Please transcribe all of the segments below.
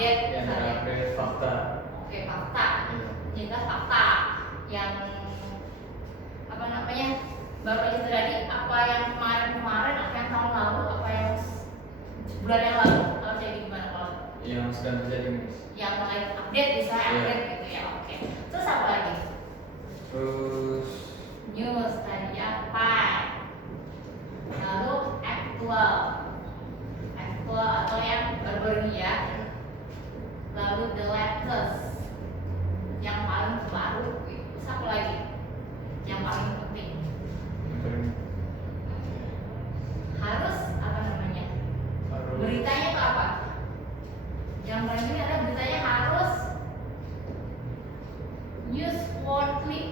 update. Yang update fakta. Oke, fakta. Jelas fakta. Yang apa namanya? Baru aja terjadi, apa yang kemarin, apa yang tahun lalu, apa yang bulan yang lalu, kalau jadi gimana kalau? Yang sedang terjadi, Miss. Yang lagi update bisa update gitu ya. Oke. Terus apa lagi? Terus News tadi ya, fact. Lalu actual atau yang baru-baru ini ya. Lalu the latest, yang paling baru. Terus apa lagi? Yang paling penting. Harus apa namanya? Beritanya itu apa? Yang paling penting adalah beritanya harus newsworthy.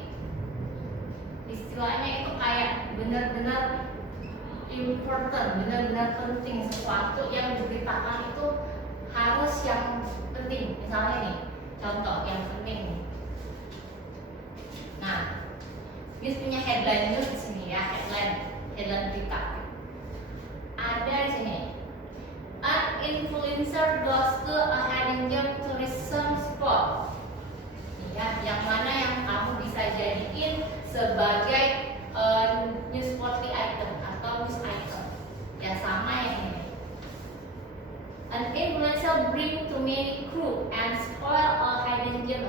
Istilahnya itu kayak benar-benar important, benar-benar penting. Sesuatu yang diberitakan itu harus yang penting. Misalnya nih, contoh yang penting nih. Nah, news punya headline news di sini ya, headline berita. Ada di sini. An influencer goes to a hidden gem tourism spot. Ya, yang mana yang kamu bisa jadiin sebagai newsworthy item atau news item. Ya sama yang ini. An influencer bring too many crew and spoil a hidden gem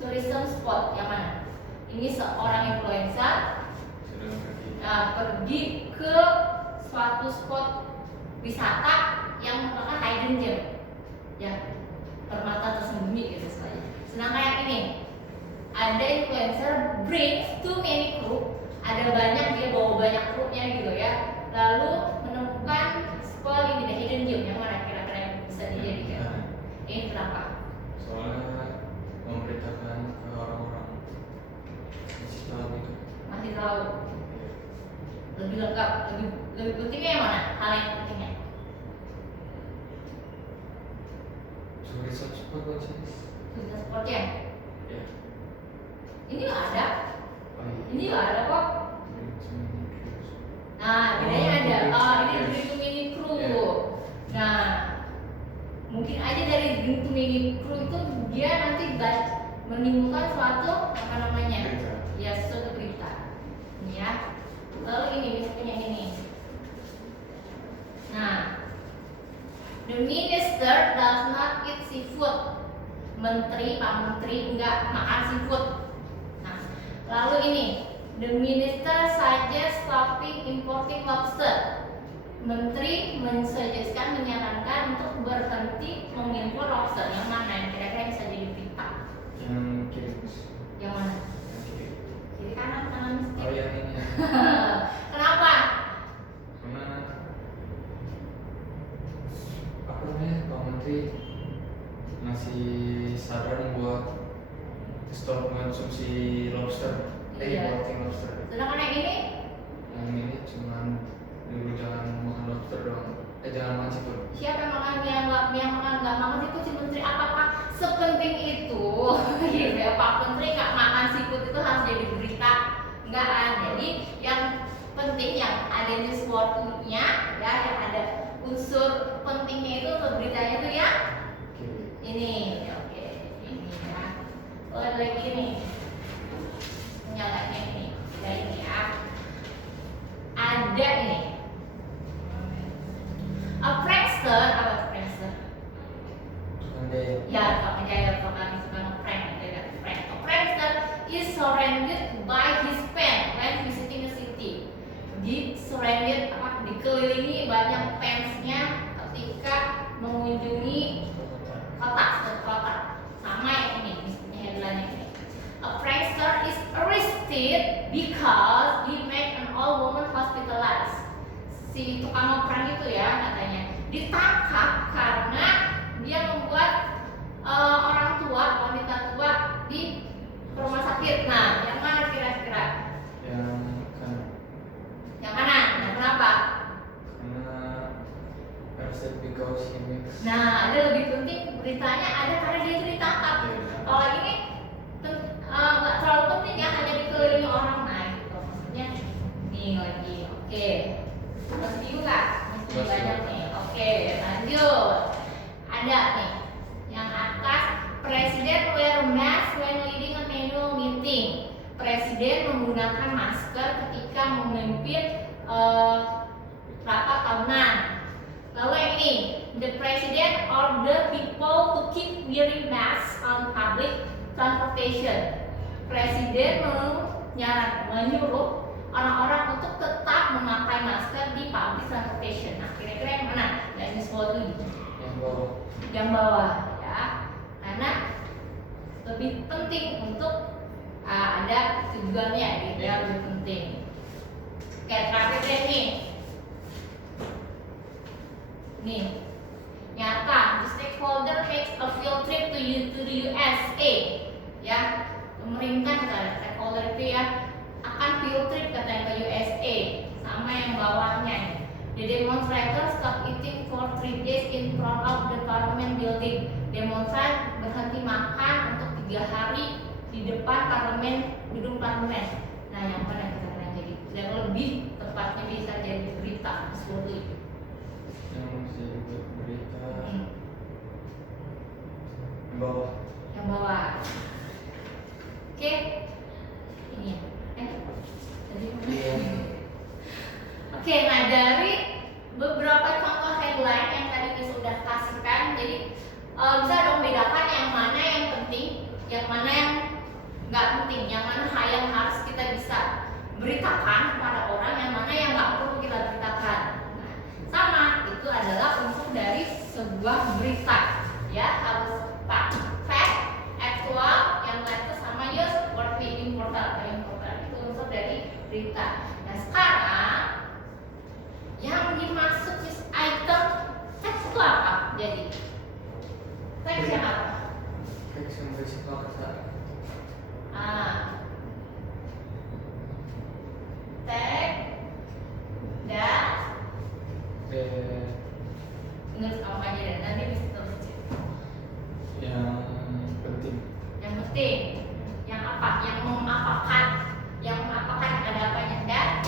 tourism spot. Yang mana? Ini seorang influencer pergi ke suatu spot wisata yang merupakan hidden gem, ya, permata tersembunyi gitu istilahnya. Sedangkan yang ini, ada influencer bring too many crew, ada banyak, dia bawa banyak crewnya gitu ya, lalu menemukan spot ini, hidden gem. Yang mana kira-kira yang bisa dijadikan? Ini kenapa? Soalnya memberitakan ke orang-orang masih tahu gitu. Masih tahu. Lebih lengkap, lebih pentingnya yang mana? Hal yang pentingnya? Tourism spot apa sih? Tourism spotnya? Ya. Ini nggak ada. Oh, iya. Ini nggak ada kok. Nah, bedanya ada. Ini bring to mini crew. Nah, mungkin aja dari bring to mini crew itu dia nanti menimbulkan suatu apa namanya? Berita. Ya, suatu berita. Ini ya. Lalu ini misalnya ini. Nah, the minister does not eat seafood. Pak Menteri enggak makan seafood. Nah, lalu ini, the minister suggests stopping importing lobster. Menteri menyarankan untuk berhenti mengimpor lobster. Yang mana yang kira-kira bisa jadi berita? Yang kiri. Yang mana? Yang kiri. Kiri kanan Oh, yang ini. Kenapa? Karena apa namanya, Pak Menteri ngasih saran buat stop konsumsi lobster, importing lobster. Sedangkan yang ini? Yang ini cuman dulu jangan makan lobster doang, jangan makan seafood. Siapa yang makan nggak makan seafood? Si Menteri. Apakah sepenting itu? Gitu ya, Pak Menteri nggak makan seafood itu harus jadi berita? Enggak kan? Jadi yang penting yang ada newsworthy-nya ya, yang ada unsur pentingnya itu untuk beritanya itu ya. Ini, oke, ini ya. Oh, ada lagi nih. Nyalanya ini, ya ini ya. Ada nih. A prankster, apa tuh prankster? Ya, tukang prank, gitu ya. A prankster is surrounded by his pen when visiting a city. Dikelilingi banyak fansnya ketika mengunjungi kota. Sama yang ini, misalnya headline ini. A prankster is arrested because he made an old woman hospitalized. Si tukang prank itu ya katanya ditangkap karena dia membuat wanita tua di rumah sakit. Nah, yang mana kira-kira? Yang kanan. Yang kanan. Nah, kenapa? Karena arrested because he makes. Nah, ada lebih penting beritanya ada karena dia itu ditangkap. Kalau ini nggak terlalu penting ya, hanya dikelilingi orang. Nah, gitu maksudnya. Nih lagi, oke. Masih bingung nggak? Masih banyak nih. Oke, lanjut. Ada nih. Yang presiden menggunakan masker ketika memimpin rapat tahunan. Lalu yang ini, the president order people to keep wearing masks on public transportation. Presiden menyuruh orang-orang untuk tetap memakai masker di public transportation. Nah, kira-kira yang mana? Yang di sebelah dulu. Yang bawah. Yang bawah, ya. Karena lebih penting untuk ada tujuannya, gitu ya, lebih penting. Oke, terakhir deh nih. Nih, nyata, the stakeholder makes a field trip to the USA, ya. Pemerintah misalnya, stakeholder itu ya akan field trip katanya ke USA, sama yang bawahnya. The demonstrators stop eating for 3 days in front of the parliament building. Demonstran berhenti makan untuk 3 hari di depan gedung parlemen. Nah, yang mana kita jadi? Dan lebih tepatnya bisa jadi berita seperti itu. Yang masih berita. Yang bawah. Yang bawah. Oke. Ini. Tadi mana? Oke, nah dari beberapa contoh headline yang tadi kita sudah kasihkan, jadi bisa dong bedakan yang mana yang penting, yang mana yang nggak penting, yang mana hal yang harus kita bisa beritakan kepada orang, yang mana yang nggak perlu kita beritakan. Nah, sama itu adalah unsur dari sebuah berita, ya harus fact, actual, yang lain itu sama just worthy, important itu unsur dari berita. Nah sekarang yang dimaksud is item teks itu apa? Jadi teks yang apa? Teks yang berisiko kata. Teks dan menurut kamu aja deh, nanti bisa terus. Yang penting. Yang penting, yang apa? Yang mengapakan ada apanya dan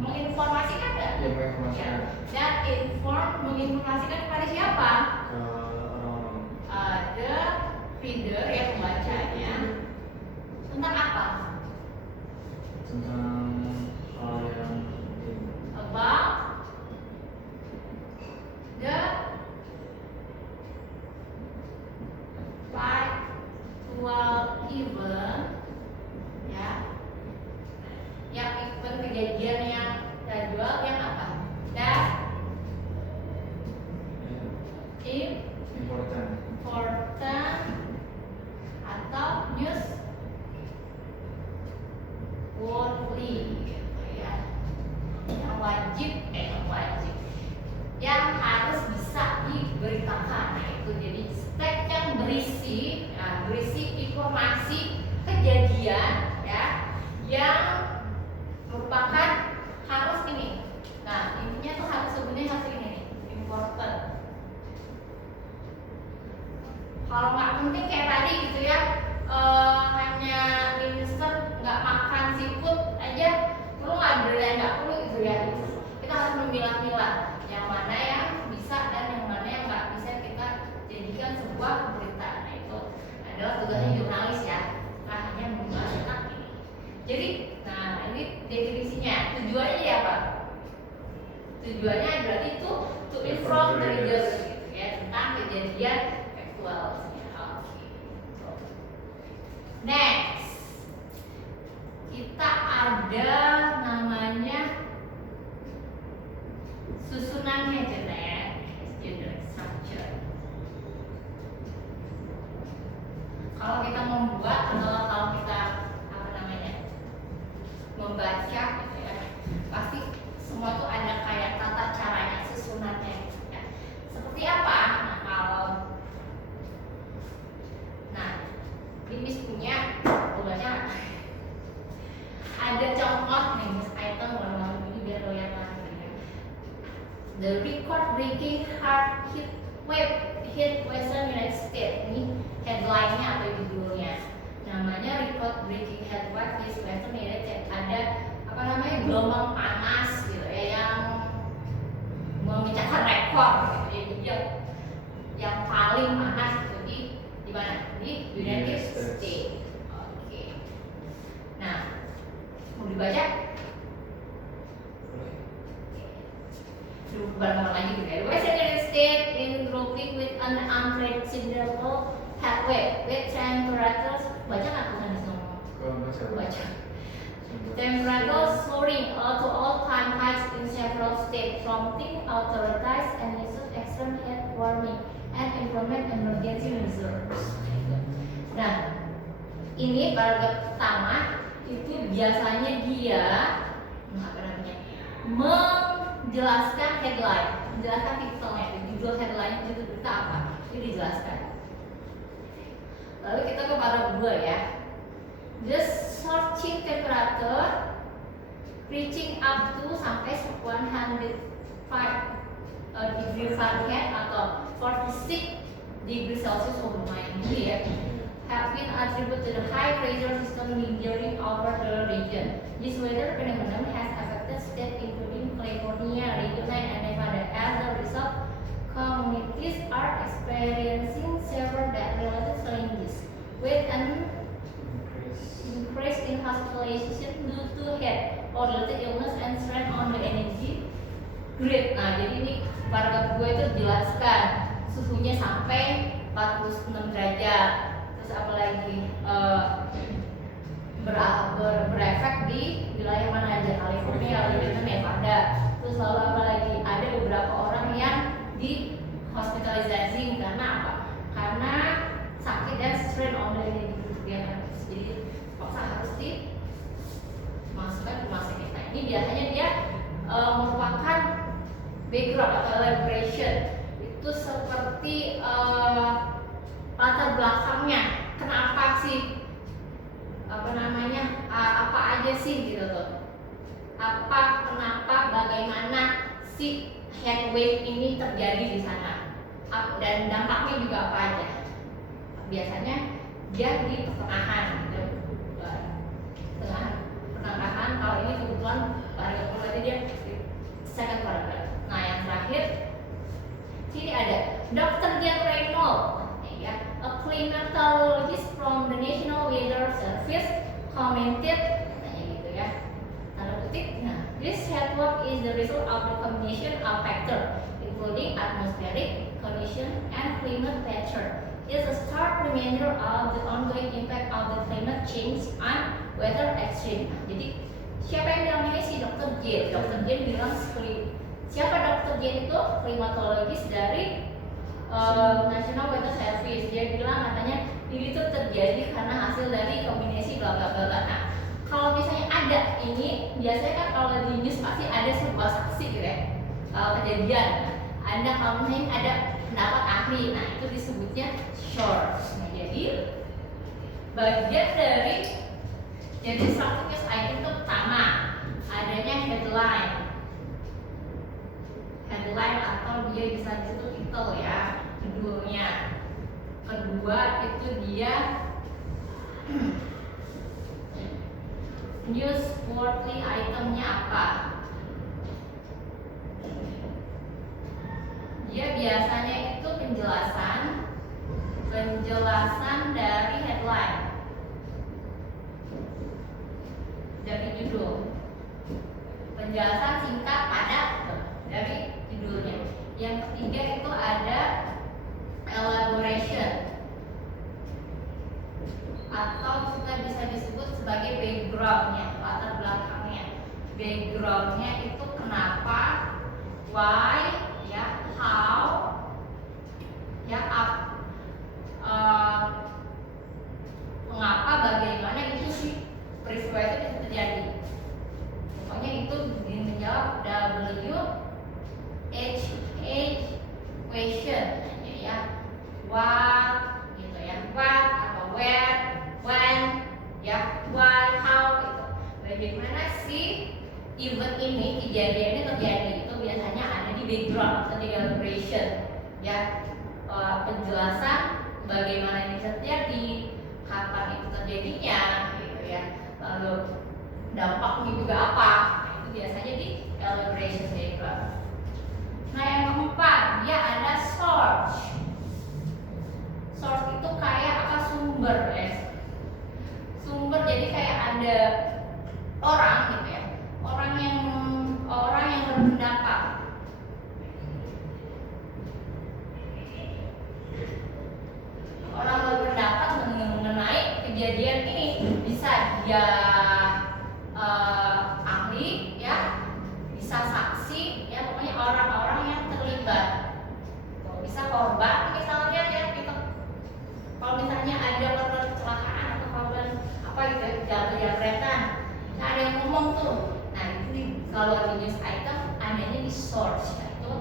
menginformasikan kan? Yang menginformasikan. Dan menginformasikan kepada siapa? Ke orang-orang. Ada reader yang membacanya tentang apa? Tentang hal yang penting. About the factual event, ya, yang event kejadian yang jadwal yang apa? Dan Important atau news worthy, gitu ya, yang wajib yang harus bisa diberitakan. Nah, itu jadi teks yang berisi informasi kejadian, ya, yang merupakan harus ini. Nah, intinya tuh sebenarnya harus ini nih, important. Kalau nggak penting kayak tadi gitu ya, hanya minister nggak makan seafood aja, perlu nggak perlu gitu ya. Kita harus memilah-milah yang mana yang bisa dan yang mana yang nggak bisa kita jadikan sebuah berita. Nah, itu adalah tugasnya jurnalis ya, hanya membacakan ini. Jadi, nah ini definisinya. Tujuannya jadi apa? Tujuannya adalah itu to inform the readers, gitu ya, tentang kejadian faktual. Next, kita ada namanya susunannya ya, student structure. Kalau kita membuat atau kalau kita membaca, gitu ya, pasti semua tuh ada kayak tata caranya, susunannya, gitu ya. Seperti apa? Miss punya baca ada contoh nih, Miss item warna ini biar lo lihat lagi. The record breaking heat wave hit Western United States. Ini headline-nya atau judulnya. Namanya record breaking heat wave hit Western United States. Ada gelombang panas gitu ya, yang memecahkan rekor gitu ya, yang paling panas itu di mana? Di United States. Oke. kebar-kebar lagi gitu ya. The Western United States in grouping with an unpredictable heatwave with temperatures, baca nggak tulisan di sana? Baca. Temperatures soaring to all-time highs in several states, prompting authorities and issued extreme heat warning and implement emergency measures. Nah, ini paragraf pertama itu biasanya dia menjelaskan headline, menjelaskan titelnya, judul headline itu berita apa, itu dijelaskan. Lalu kita ke paragraf 2 ya. The searching temperature reaching up to sampai 105 degree Fahrenheit atau 46 degree Celsius, lumayan tinggi ya, have been attributed to the high pressure system lingering over the region. This weather phenomenon has affected states including California, Arizona, and Nevada. As a result, communities are experiencing several death-related challenges, with an increase in hospitalization due to heat or related illness and strain on the energy grid. Nah, jadi ini paragraf gue itu jelaskan suhunya sampai 46 derajat. Terus apa lagi? Berefek di wilayah mana aja? California, Arizona, Nevada. Terus lalu apa lagi? Ada beberapa orang yang di hospitalisasi karena apa? Karena sakit dan strain on the energy grid ya kan. Jadi harus dimasukkan ke rumah sakit. Nah, ini biasanya dia merupakan background atau elaboration, itu seperti latar belakangnya, kenapa sih, apa aja sih gitu tuh, kenapa, bagaimana si heat wave ini terjadi di sana, dan dampaknya juga apa aja. Biasanya dia di pertengahan gitu. Pertengahan, kalau ini kebetulan paragraf berarti dia second paragraph. Nah, yang terakhir sini ada Dr. Jan Reynolds ya, a climatologist from the National Weather Service commented gitu ya, tanda kutip. Nah, this heatwave is the result of the combination of factors including atmospheric condition and climate pattern. Is a stark reminder of the ongoing impact of the climate change on weather extreme. Jadi siapa yang bilang ini? Si Dr. Jen. Dr. Jen bilang siapa Dr. Jen itu? Klimatologis dari National Weather Service. Dia bilang katanya ini tuh terjadi karena hasil dari kombinasi bla bla bla. Nah, kalau misalnya ada ini, biasanya kan kalau di news pasti ada sebuah saksi gitu ya, kejadian. Ada kalau misalnya ada pendapat ahli, nah itu disebutnya source. Nah, jadi bagian dari jadi satu news item itu pertama adanya headline atau dia bisa disebut titel ya, judulnya. Kedua itu dia newsworthy itemnya apa. Dia biasanya itu penjelasan dari headline, dari judul, penjelasan singkat padat dari judulnya. Yang ketiga itu ada elaboration atau juga bisa disebut sebagai backgroundnya, latar belakangnya. Backgroundnya itu kenapa, why, ya, how, ya, mengapa, bagaimana itu sih peristiwa itu bisa terjadi. Pokoknya itu menjawab WH question ya, what gitu ya, what atau where, when ya, why, how gitu. Bagaimana sih event ini, kejadian ini terjadi, itu biasanya ada di background atau di elaboration ya, penjelasan bagaimana ini terjadi, kapan itu terjadinya gitu ya, lalu dampaknya juga apa. Nah, itu biasanya di elaboration background. Nah, yang keempat dia ada source. Source itu kayak apa, sumber ya. Sumber jadi kayak ada orang gitu ya, orang yang berpendapat ada ahli ya, bisa saksi ya, pokoknya orang-orang yang terlibat. Bisa korban misalnya ya, kita kalau misalnya ada korban kecelakaan atau korban apa gitu jabretan, nah ada yang ngomong tuh, nah itu kalau di news item adanya di source ya, itu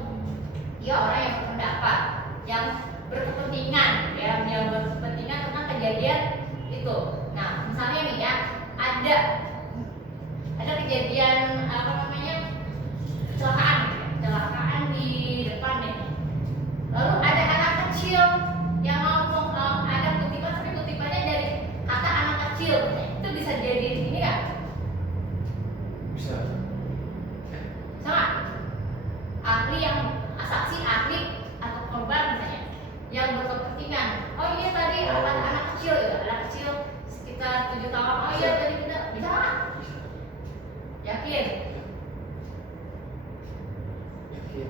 dia orang yang berpendapat, yang berkepentingan ya, yang berkepentingan tentang kejadian itu. Nah misalnya nih ya, ada kejadian apa namanya kecelakaan di depan nih, lalu ada anak kecil yang ngomong, ada kutipan tapi kutipannya dari kata anak kecil, itu bisa jadi ini nggak? Bisa. Sama ahli yang saksi ahli atau korban misalnya yang berkepentingan, oh iya tadi ada anak kecil ya, anak kecil sekitar 7 tahun, oh iya tadi kita bisa nggak? Yakin? Yakin.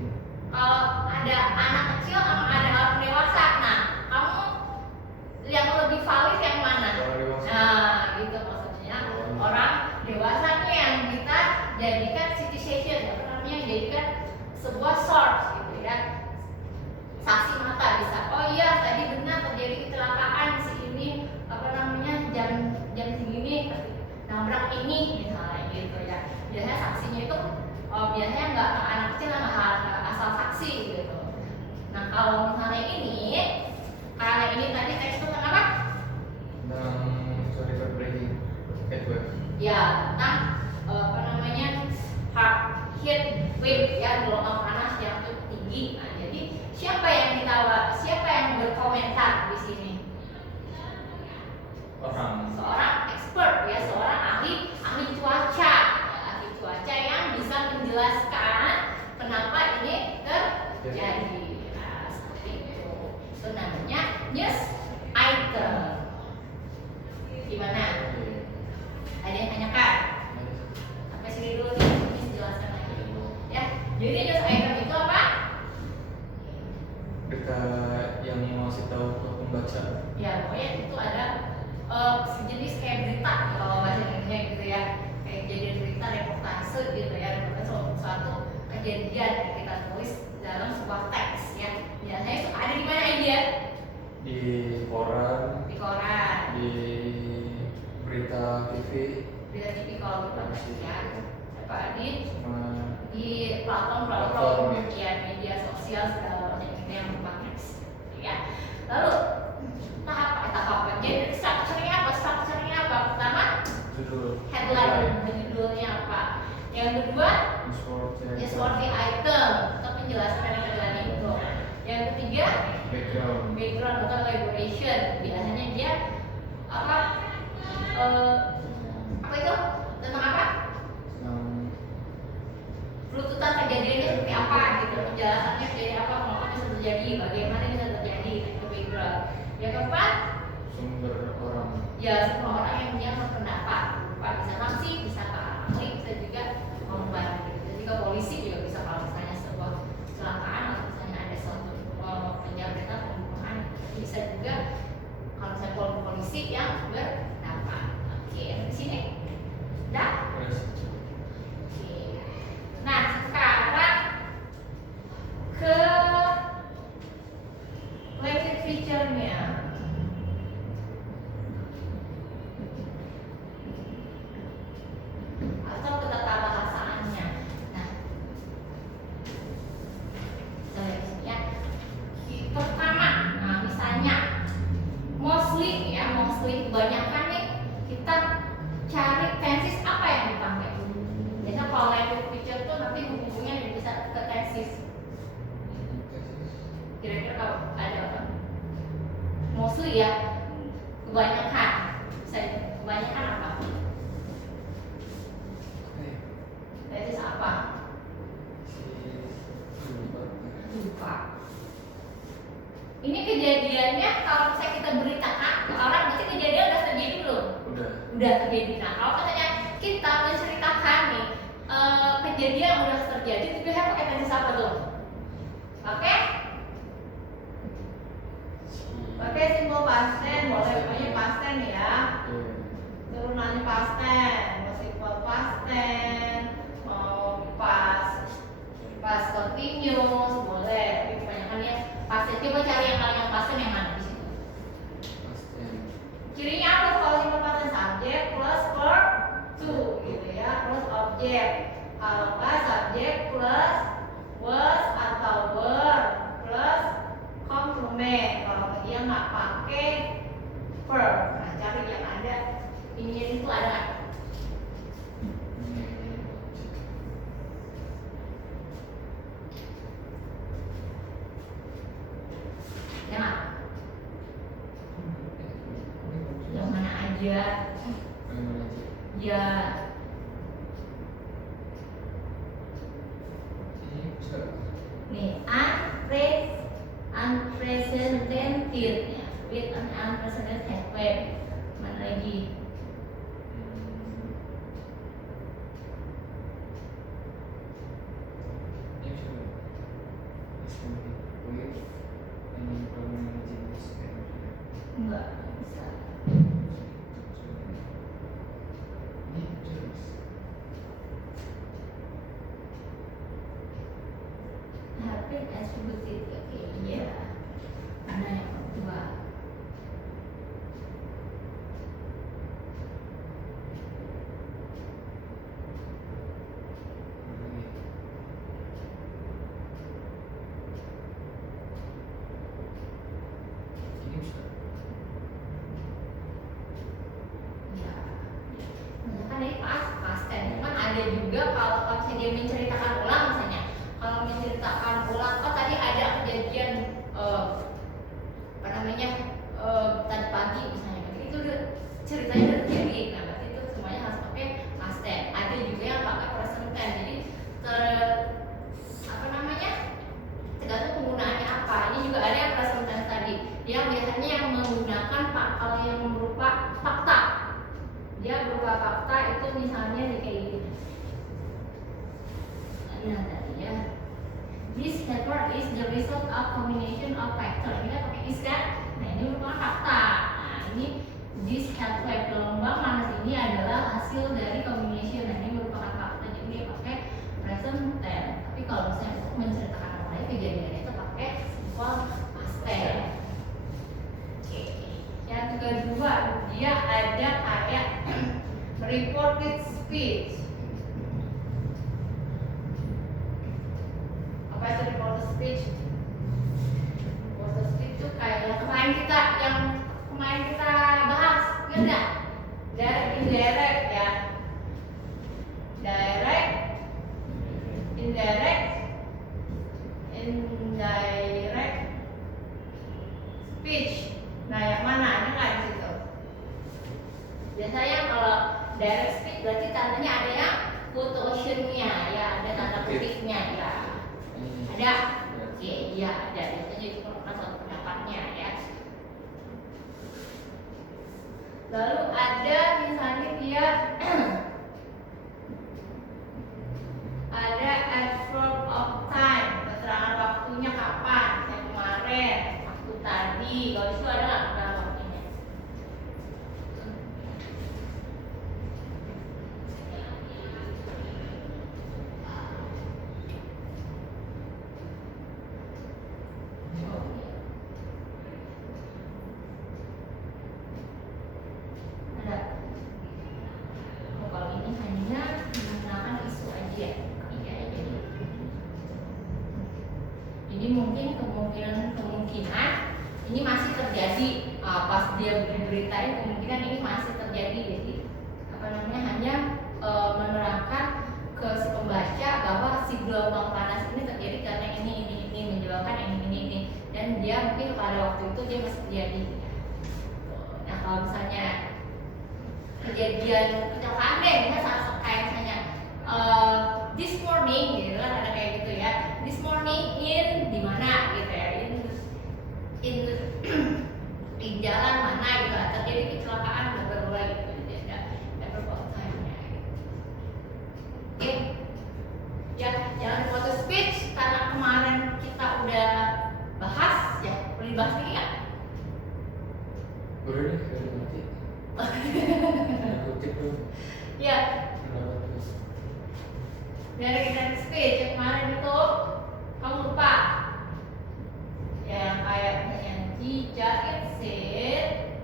Kalau ada anak kecil sama ada orang dewasa, nah kamu yang lebih valid yang mana? Orang dewasa. Nah gitu maksudnya, orang dewasanya yang kita jadikan citation, apa namanya, jadikan sebuah source gitu ya, saksi mata bisa, oh iya tadi benar terjadi kecelakaan si ini apa namanya jam segini nabrak ini misalnya gitu ya. Biasanya saksinya itu biasanya nggak anak kecil, nggak asal saksi gitu. Nah kalau misalnya ini, karena ini tadi teks itu kenapa? Tentang sorry for breaking web. Ya tentang apa namanya hard heat wave ya, gelombang panas yang cukup tinggi. Nah jadi siapa yang berkomentar di sini? Seorang expert ya, seorang ahli cuaca ya, ahli cuaca yang bisa menjelaskan kenapa ini terjadi. Nah, seperti itu. Itu namanya news item. Gimana? Ada yang tanyakan? Sampai sini dulu nih, ini jelaskan lagi. Ya, jadi news item itu apa? Dekat yang mau kasih tahu ke pembaca. Ya, pokoknya itu ada sejenis kayak berita kalau bahasa Indonesia gitu ya, kayak kejadian berita, reportase gitu ya, suatu kejadian kita tulis dalam sebuah teks ya. Biasanya itu ada di mana dia? Di koran. Di koran. Di berita TV. Berita TV kalau kita ya. Apa di Platform, platform ya. media sosial segala macam ini yang berupa teks ya. Lalu tahap apa? Jadi strukturnya apa? Pertama Judul. headline, judulnya apa? Yang kedua newsworthy item atau penjelasan dari headline itu. Yang ketiga background atau elaboration, biasanya dia apa itu tentang apa? Runtutan kejadiannya seperti apa gitu, penjelasannya seperti apa, kenapa bisa terjadi, bagaimana bisa terjadi, itu background. Yang keempat Sumber orang. Ya semua orang yang dia berpendapat, bisa saksi, bisa ahli, bisa juga korban gitu. Jadi ke polisi juga bisa kalau misalnya sebuah kecelakaan atau misalnya ada suatu penjabretan, pembunuhan, bisa juga kalau misalnya polisi yang berpendapat. Oke, di sini udah. Oke. Nah sekarang ke language feature-nya. Atau ketata bahasaannya. Nah, kita lihat di sini ya. Pertama, nah misalnya mostly kebanyakan nih kita cari tenses apa yang dipakai. Biasanya kalau language feature tuh nanti hubungannya bisa ke tenses. Kira-kira kalau ada apa? Mostly ya, kebanyakan. Kebanyakan apa? Tenses apa? Lupa. Ini kejadiannya kalau misalnya kita beritakan ke orang, berarti kejadian udah terjadi belum? Udah terjadi. Nah kalau katanya kita menceritakan nih kejadian udah terjadi, itu biasanya pakai tenses apa tuh? Pakai simple past tense, boleh pokoknya past tense ya. Turunan misalnya past tense, mau simple past tense, mau past continuous, boleh. Tapi kebanyakan ya past tense. Coba cari yang paling past tense yang mana di situ. Cirinya apa kalau simple past tense? Subject plus verb to gitu ya, plus object. Kalau nggak subject plus was atau were plus complement. Kalau dia nggak pakai verb, nah cari yang ada ini itu ada nggak? Ya nggak? Yang mana aja? Ya. Nih, unprecedented ya, with an unprecedented web. Mana lagi? Enggak bisa. Happen as attributed. Oke, iya. Mana yang kedua? Ya. Misalkan ini past tense, kan ada juga kalau misalnya dia menceritakan ulang misalnya. Kalau menceritakan ulang, oh tadi ada kejadian apa namanya tadi pagi misalnya, berarti itu udah ceritanya udah terjadi. Nah berarti itu semuanya harus pakai past tense. Ada juga yang pakai present tense. Jadi apa namanya tergantung penggunaannya apa. Ini juga ada yang present tense tadi, yang biasanya yang menggunakan kalau yang berupa fakta. Dia berupa fakta itu misalnya nih kayak gini. Nah tadi ya, this paper is the result of combination of factor. Ini kan pakai is kan? Nah ini merupakan fakta. Nah ini this headway gelombang panas ini adalah hasil dari combination. Nah ini merupakan fakta. Jadi dia pakai present tense. Tapi kalau misalnya untuk menceritakan mulai kejadian itu pakai simple past tense. Oke. Yang kedua dia ada kayak reported speech. Apa itu reported speech? Reported speech itu kayak yang kemarin kita bahas, enggak? Direct, indirect ya. Direct, indirect speech. Nah yang mana? Ada nggak di situ? Biasanya kalau direct speech berarti tandanya ada yang quotation-nya ya, ada tanda kutipnya ya. Ada? Oke, iya ada. Biasanya itu merupakan suatu pendapatnya ya. Lalu ada misalnya dia ada adverb of time, keterangan waktunya kapan? Yang kemarin, waktu tadi. Kalau itu ada nggak keterangan waktunya? Kemungkinan ini masih terjadi pas dia diberitain, kemungkinan ini masih terjadi. Jadi apa namanya hanya menerangkan ke si pembaca bahwa si gelombang panas ini terjadi karena ini menyebabkan ini dan dia mungkin pada waktu itu dia masih terjadi. Nah kalau misalnya kejadian kecelakaan deh, misalnya kayak misalnya this morning gitu kan, ada kayak gitu ya, this morning in di mana gitu ya, di jalan mana gitu, terjadi kecelakaan bla gitu. Jadi ada beberapa time-nya gitu. Oke. Ya, jangan foto speech karena kemarin kita udah bahas ya, boleh dibahas lagi ya? Boleh deh, kalau mati. Kutip dulu. Ya, Kenapa tuh? dari kita speech yang kemarin itu kamu lupa. Yang kayak yang Ji Jaid said,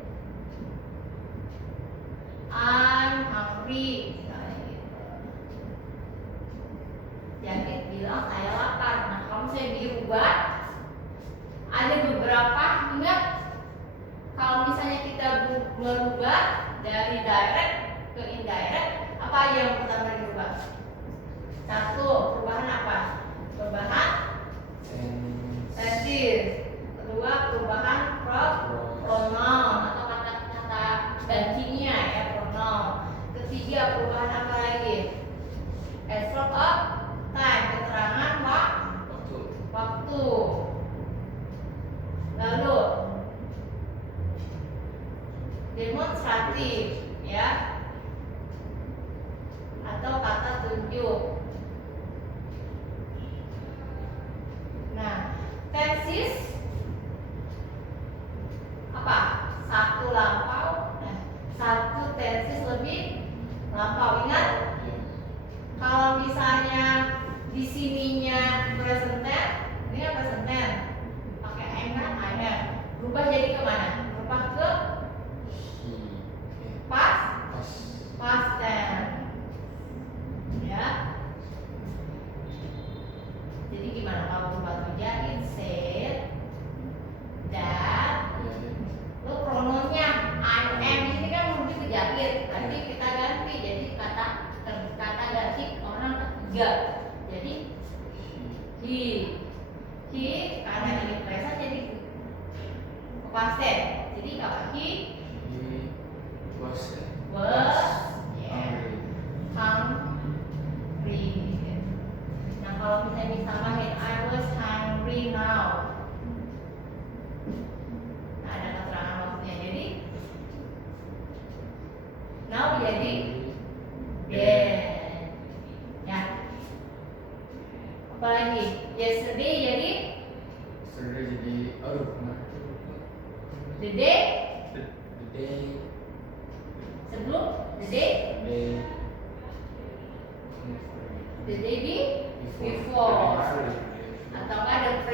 I'm hungry. Misalnya gitu. Jaid bilang saya lapar. Nah, kalau saya dirubah, ada beberapa, ingat kalau misalnya kita berubah dari direct ke indirect, apa aja yang pertama dirubah? Satu, perubahan apa? Perubahan tenses. Kedua, perubahan pronoun atau kata-kata gantinya ya, pronoun. Ketiga, perubahan apa lagi? Adverb of time, keterangan waktu. Lalu demonstratif ya, atau kata tunjuk. Nah, tenses apa? Satu lampau, satu tenses lebih lampau. Ingat, kalau misalnya di sininya present tense, ini kan present tense, pakai am kan, I am. Berubah jadi kemana? Berubah ke past tense, ya. Jadi gimana kalau berubah kerja? It said that. Lo pronounnya I am ini kan merujuk ke Jaid, nanti kita ganti jadi kata ganti orang ketiga. Jadi he karena ini present jadi past tense. Jadi apa? He was hungry. Nah, kalau misalnya disamain I was hungry now. Nah, ada keterangan waktunya. Jadi now jadi then. Ya. Apa lagi? Yesterday jadi the day. Sebelum the day before. Atau enggak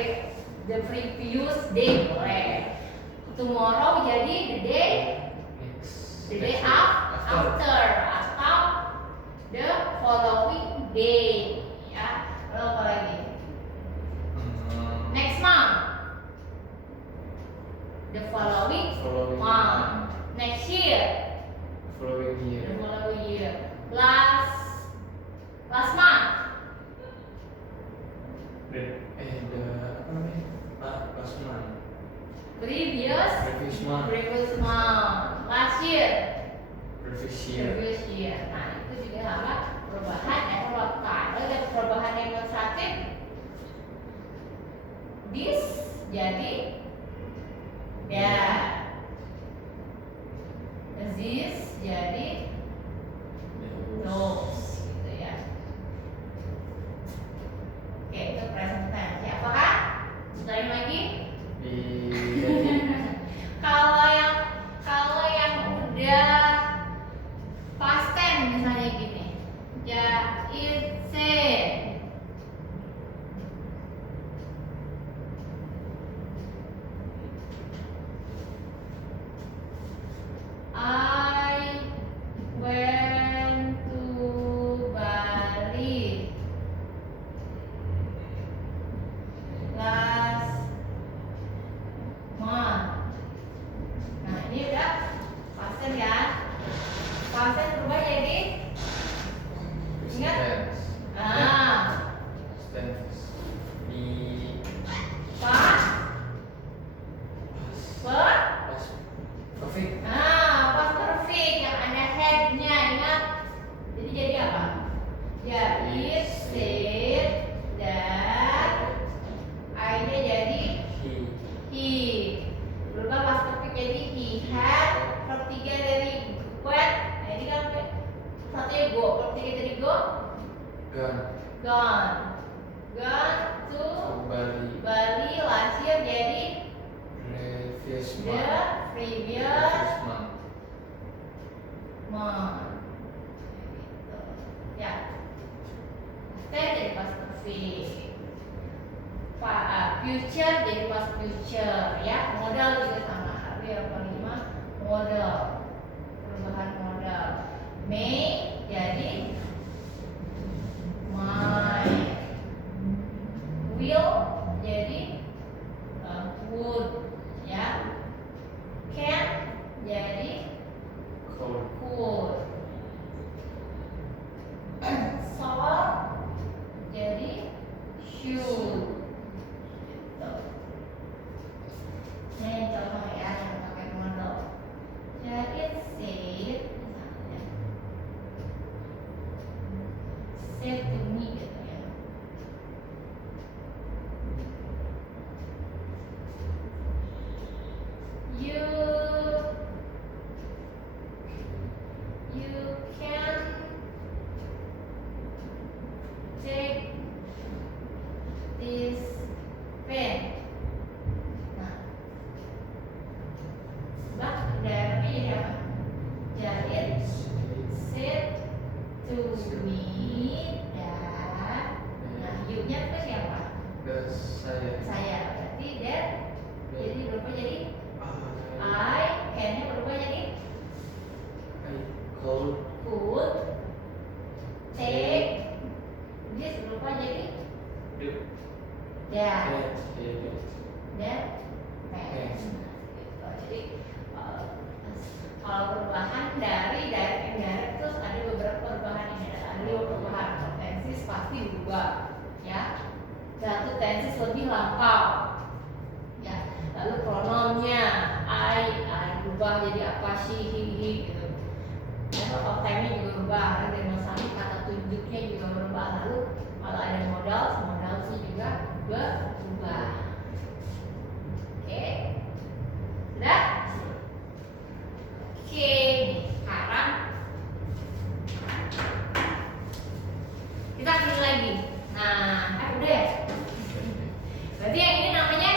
the previous day boleh. Tomorrow jadi the day after atau the following day ya. Lalu apa lagi? Next month, the following month. Next year, the following year. Last month, previous month. Last year, previous year. Nah, itu juga sama perubahan adverb time. Lalu ada perubahan demonstratif. This jadi that. This jadi those gitu ya. Oke, itu present tense ya. Apakah? Selain lagi? Kalau yang udah past tense misalnya gini. Jaid said. I went to Bali last month. Nah, ini udah past tense kan? Past tense berubah jadi ingat? Past perfect yang ada headnya, ingat? Jadi apa? Jaid said that. I-nya jadi he. Berubah past perfect jadi he had. Verb 3 dari went. Nah, ini kan satunya go. Verb 3 dari go. Gone to Bali last year jadi previous month. perfect. Future jadi past future ya. Modal juga sama. Ada yang kelima modal, perubahan modal. May jadi might. Will jadi would ya. Can jadi Cold. could. Shall jadi should. Gitu. Ini contoh ya yang pakai modal. Jadi said misalnya said to me gitu ya. You can take this pen. Nah, coba dari jadi apa? Jadi said to me that. Nah, you-nya itu siapa? Gas saya. Saya. Berarti that jadi berubah jadi I I. Can-nya berubah jadi cold. could. Take this berubah jadi Do. that. Yeah. Dan gitu. Jadi kalau perubahan dari direct indirect terus ada beberapa perubahan ini, ada dua perubahan. Tensis pasti berubah ya. Satu tensis lebih lampau ya. Lalu pronounnya I berubah jadi apa, she, he gitu. Dan of time-nya juga berubah, ada demonstrasi kata tunjuknya juga berubah. Lalu kalau ada modal juga berubah. Oke, sudah? Oke, sekarang kita pilih lagi. Nah, udah ya? Berarti yang ini namanya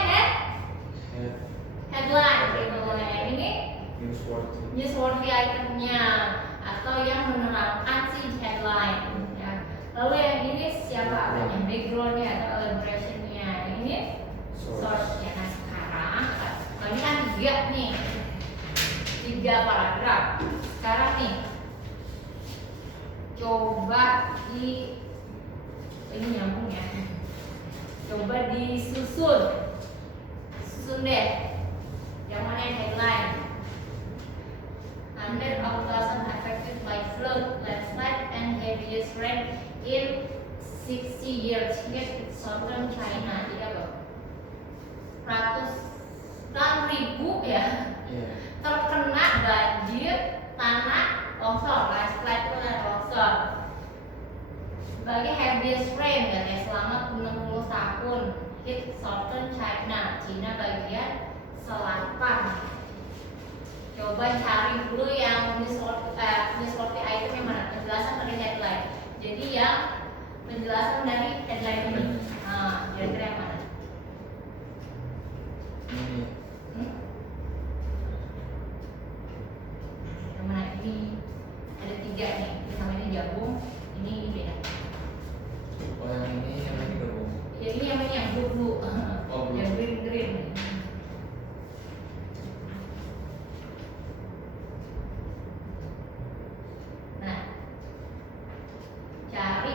headline gitu. Yang ini newsworthy itemnya atau yang menerangkan si headline ya. Lalu yang ini siapa apanya? Backgroundnya atau elaborationnya. Yang ini source-nya. Nah sekarang, kalau ini kan tiga paragraf. Sekarang nih, coba ini nyambung ya. Coba disusun deh. Yang mana yang headline? Hundred of thousands affected by flood, landslide, and heaviest rain in 60 years hit southern China. Jadi apa? Ratusan ribu ya terkena banjir, tanah longsor, landslide itu longsor. Sebagai heaviest rain katanya selama 60 tahun hit southern China, Cina bagian selatan. Coba cari dulu yang newsworthy item yang mana? Penjelasan dari headline. Jadi yang penjelasan dari headline ini. Nah, kira-kira yang mana? Yang mana? Ini ada tiga nih. Ini sama ini gabung. Ini beda. Oh yang ini gabung. Ya ini yang blue. Oh, blue. Yang green. Nah, cari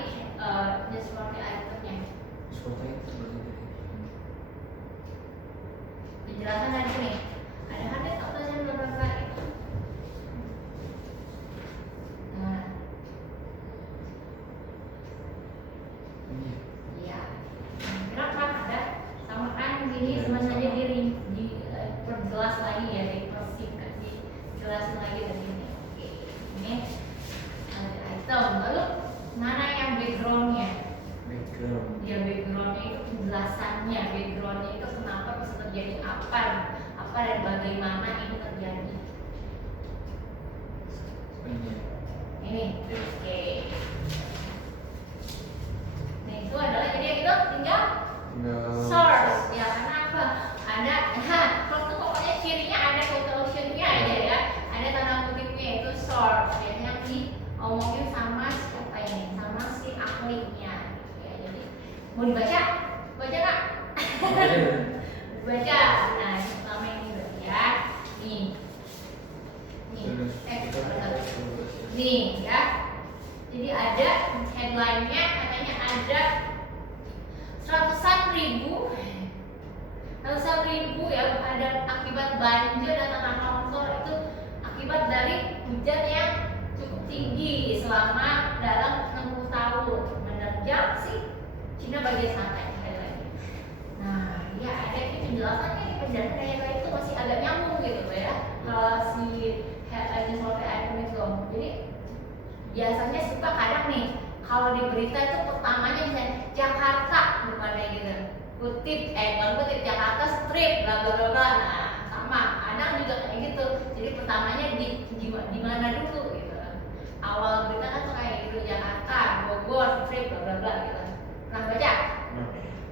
newsworthy itemnya. Penjelasan dari sini. Ada hundred of thousands berapa itu? Nah, iya. Berapa ada? Sama kan gini, cuma saja diperjelas lagi ya, dipersingkat, dijelasin lagi dari ini. Oke, ini ada item. Lalu mana yang backgroundnya? Ya backgroundnya itu penjelasannya, backgroundnya itu kenapa bisa terjadi apa dan bagaimana ini terjadi. Ini, oke. Nah itu adalah jadi itu tinggal source ya, karena apa? Ada, pokoknya cirinya ada quotation-nya aja ya, ada tanda kutipnya itu source ya, yang diomongin sama siapa ini, sama si ahlinya. Ya, jadi Mau dibaca? Baca nggak? Makanya Baca. Nah, yang pertama ini berarti ya. Nih. Nih. Nih ya. Jadi ada headline-nya katanya ada ratusan ribu ya ada akibat banjir dan tanah longsor itu akibat dari hujan yang cukup tinggi selama dalam 60 tahun menerjang si Cina bagian selatan headline. Nah, ya ada ini penjelasannya nih penjelasan kayak itu masih agak nyambung gitu ya. Kalau si headline sampai item itu. Jadi biasanya suka kadang nih kalau di berita itu pertamanya misalnya Jakarta bukan kayak gitu bukan kutip Jakarta strip bla bla bla bla. Nah sama kadang juga kayak gitu jadi pertamanya di mana dulu gitu awal berita kan suka kayak gitu Jakarta Bogor strip bla bla bla gitu pernah baca.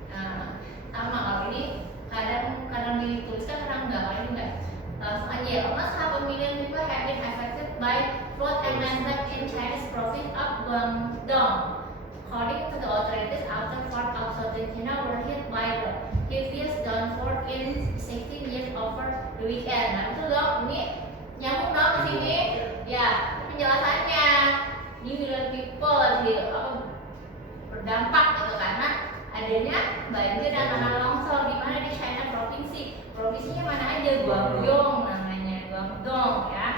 Nah sama kalau ini kadang dituliskan kadang enggak kalau ini enggak langsung aja almost 500,000 people have been affected by flood and landslide in Chinese province of Guangdong. According to the authorities, outer part of southern China were hit by the heaviest downpour in 16 years over the weekend. Nah itu dong, ini nyambung dong di sini. Ya, penjelasannya. Ini million people berdampak gitu karena adanya banjir dan tanah longsor di mana di China provinsi. Provinsinya mana aja? Guangdong namanya, Guangdong ya.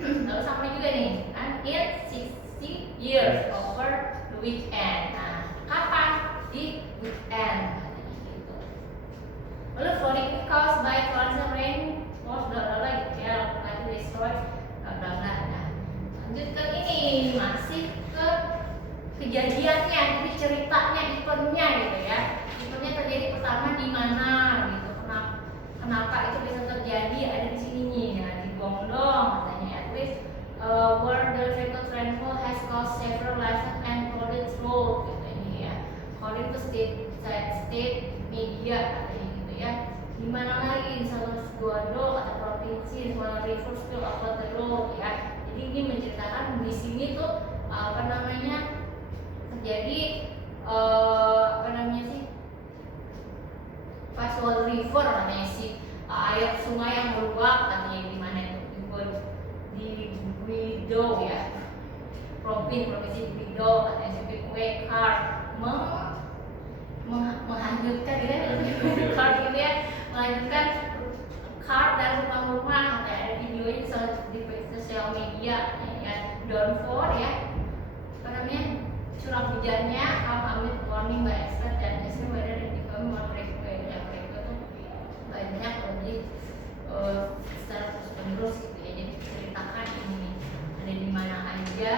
Lalu sama juga nih, kan in 60 years over the weekend. Nah, kapan? Di weekend katanya gitu. Lalu flooding caused by torrential rain was like ya, like destroy bla bla. Nah, lanjut ke ini masih ke kejadiannya, jadi ceritanya, eventnya gitu ya. Eventnya terjadi pertama di mana gitu. Kenapa itu bisa terjadi? Ada di sini nih, nah, di Guangdong katanya at least where the record rainfall has caused several lives and flooded roads gitu ini ya. According to state media katanya gitu ya. Di mana lagi di South Guangdong atau provinsi semua river spill over the road ya. Jadi ini menceritakan di sini tuh apa namanya terjadi apa namanya sih Paswal River katanya sih air sungai yang meluap katanya di mana itu di Guizhou ya provinsi Guizhou katanya si Wekar menghancurkan car gitu ya menghancurkan car dan rumah-rumah katanya ada videonya di sosial media ya downpour ya apa namanya curah hujannya amid warning by expert dan extreme weather in become more frequent ya mereka tuh banyak lebih secara terus menerus gitu ya jadi ceritakan ini ada di mana aja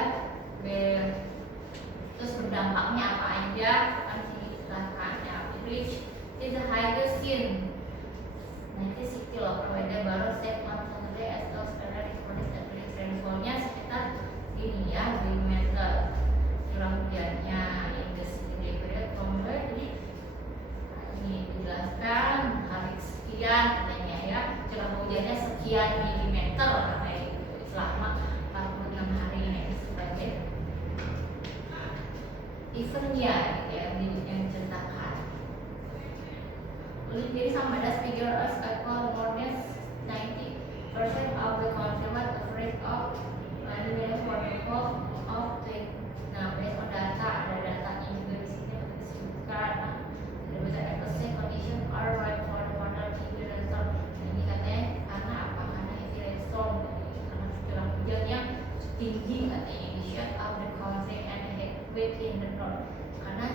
terus berdampaknya apa aja kan diceritakan ya which is the highest in 90 km baru state on Saturday as of Saturday recorded average rainfallnya sekitar ini ya 2 meter curah hujannya in the city period from where jadi ini dijelaskan hari sekian katanya ya curah hujannya sekian milimeter kayak gitu selama 46 hari ini sebagai eventnya gitu ya yang diceritakan. Jadi sama ada figure of equal more than 90% of the consumer average of million for the cost of the nah based on data ada datanya juga di sini disebutkan ada beberapa persen condition are right for the water heavy rainstorm ini katanya karena apa karena heavy rainstorm karena curah hujan yang tinggi katanya di shade of the country and heat wave in the north karena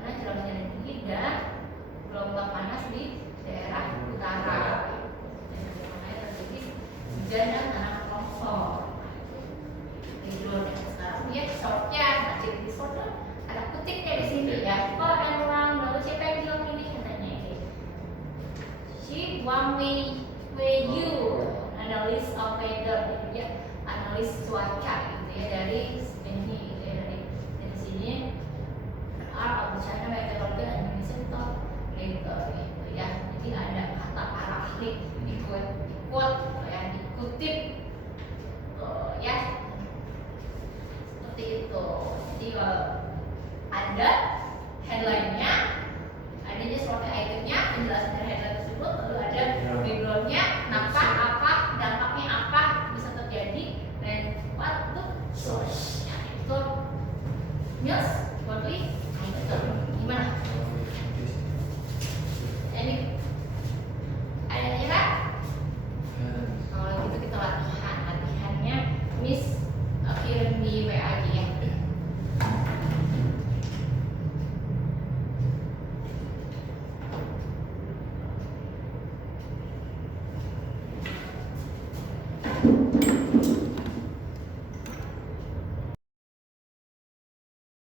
curah hujan yang tinggi dan gelombang panas di daerah utara dan makanya terjadi hujan dan tanah longsor. Sekarang lihat shortnya, baca di short ada kutipnya di sini ya. Oh and Wang, lalu siapa yang bilang ini katanya ini? Si Wang Weiyu, analis of weather, dia analis cuaca gitu ya dari ini gitu ya dari sini. Art of China Meteorology Administrator gitu ya. Jadi ada kata para ahli ikut ya dikutip ya seperti itu. Jadi ada headline-nya,